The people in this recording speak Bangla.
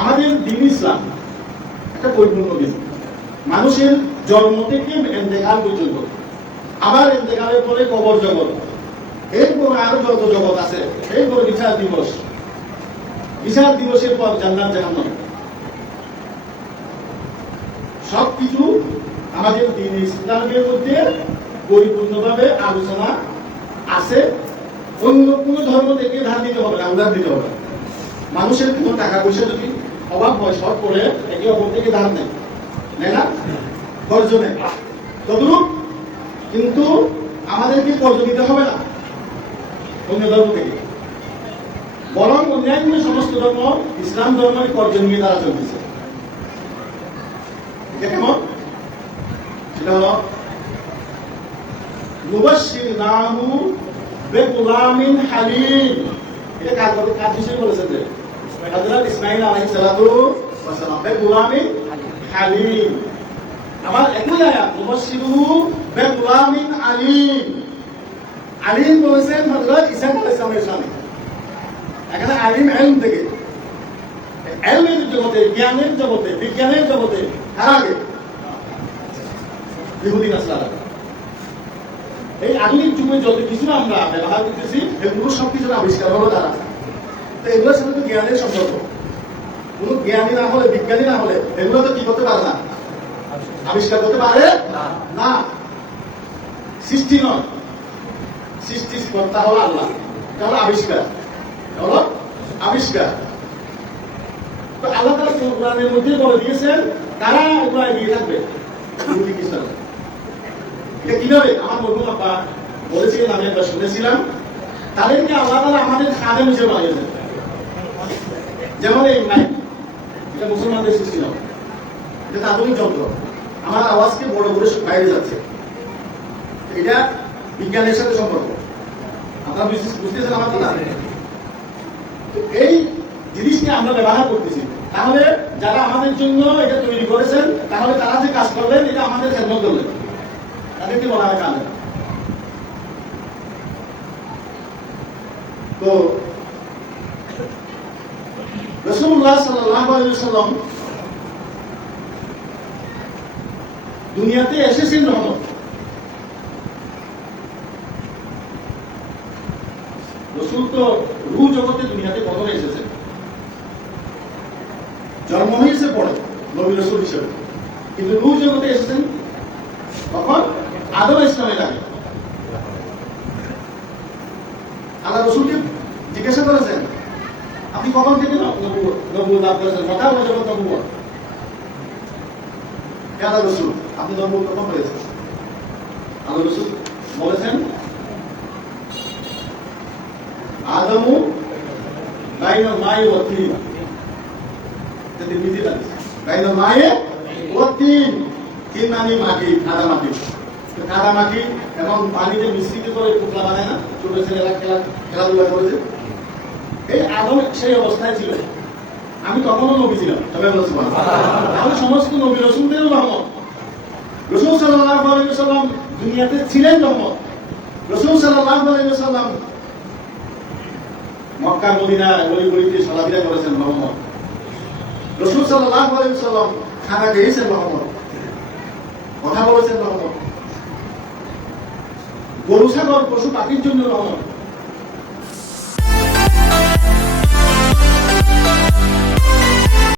আমাদের দিন ইসলাম। একটা পরিপূর্ণ দিন মানুষের জন্ম থেকে এন্তেকাল পর্যন্ত। আবার এন্তেকালের পরে কবর জগৎ। এরপর আরও যত জগৎ আছে, এরপর বিচার দিবস। বিচার দিবসের পর জান্নাত জাহান্নাম। সবকিছু আমাদের দিন ইসলামের মধ্যে পরিপূর্ণভাবে আলোচনা আছে। অন্য কোন ধর্ম থেকে ধার দিতে হবে না উদার দিতে হবে। মানুষের কোনো টাকা পয়সা যদি অভাব হয় শর্ট করে একে অপর থেকে দান নেয়। নেয় না? কর্জ নেয় তদরূপ কিন্তু আমাদেরকে কর্জ দিতে হবে না অন্য ধর্ম থেকে। বরং অন্যান্য সমস্ত ধর্ম, ইসলাম ধর্মের কর্জ নিয়ে তারা চলতেছে। কেমন? সেটা হলো, মুবাশশির নাহু বেগুলামিন হালিম। এটা কথা? কার বিষয়ে বলেছেন যে? হযরত ইসমাঈল আলাইহিস সালাতু সালাম বেগুলামিন হালিম। আমার একই আয়াত মুবাশশিরু বেগুলামিন আলিম। আলিম বলেছেন হযরত ঈসা আলাইহিস সামনে এখানে আলিম এলম থেকে। এলমের জগতে, জ্ঞানের জগতে, বিজ্ঞানের জগতে কার আগে। ইহুদি নাসরারা এই আধুনিক যুগে যত কিছু আমরা ব্যবহার করতেছি, এগুলো সবকিছুর আবিষ্কার হলো তারা। তো এগুলোর সাথে তো জ্ঞানের সম্পর্ক কোন জ্ঞানী না হলে বিজ্ঞানী না হলে এগুলো তো কি করতে পারে না? আবিষ্কার করতে পারে না। সৃষ্টি নয়। সৃষ্টি কর্তা হলো আল্লাহ। এটা হলো আবিষ্কার। হলো আবিষ্কার। তো আল্লাহ তালা কোরআনের মধ্যে বলে দিয়েছেন, তারা এগুলো এগিয়ে থাকবে। এটা কীভাবে? আমার বন্ধু আব্বা বলেছিলেন, আমি একবার শুনেছিলাম। তাদেরকে আল্লাহ তালা আমাদের খাদেম হিসেবে বানিয়েছেন। যেমন এই মাইক এটা মুসলমানদের সৃষ্টি নয় এটা আধুনিক যন্ত্র। আমার আওয়াজকে বড় করে বাইরে যাচ্ছে। এটা বিজ্ঞানের সাথে সম্পর্ক। আপনারা বুঝতেছেন আমার কথা? তো এই জিনিসকে আমরা ব্যবহার করতেছি। তাহলে যারা আমাদের জন্য এটা তৈরি করেছেন, তাহলে তারা যে কাজ করবেন, এটা আমাদের খেদমত করবেন। তাদেরকে বলা হয় কাজে তো দুনিয়াতে এসেছেন রহমত রসুল তো রু জগতে দুনিয়াতে প্রথমে এসেছেন। জন্ম হয়েছে পরে, নবী রসুল হিসেবে। কিন্তু রু জগতে এসেছেন তখন আদম ইসলামের আগে। আল্লাহ রসুলকে কখন থেকে নবু লাভ করেছেন কথা বলে যখন নবু আল্লাহ রসুল? আপনি নবু কখন হয়েছেন আল্লাহ রসুল বলেছেন, আদমু বাইনা মায়ে ও তিন। যদি বিধি লাগে বাইনা মায়ে ও তিন। তিন মানে মাটি কাদা মাটি। কাদা মাটি এবং পানিতে মিশ্রিত করে পুতলা বানায় না? ছোট ছেলেরা খেলা খেলাধুলা করেছে। এই আদম সেই অবস্থায় ছিল। আমি তখনও নবী ছিলাম তাহলে সমস্ত নবী রসুলদেরও রহমত। রসুল সাল্লাহ সাল্লাম দুনিয়াতে ছিলেন রহমত। রসুল সাল্লাহ সাল্লাম মক্কা মদিনা গলি গলিতে চলাফেরা করেছেন মোহাম্মদ রসুল সাল্লাহ সাল্লাম খানা খেয়েছেন মোহাম্মদ কথা বলেছেন মোহাম্মদ গরু, ছাগল, পশু, পাখির জন্য রহমত।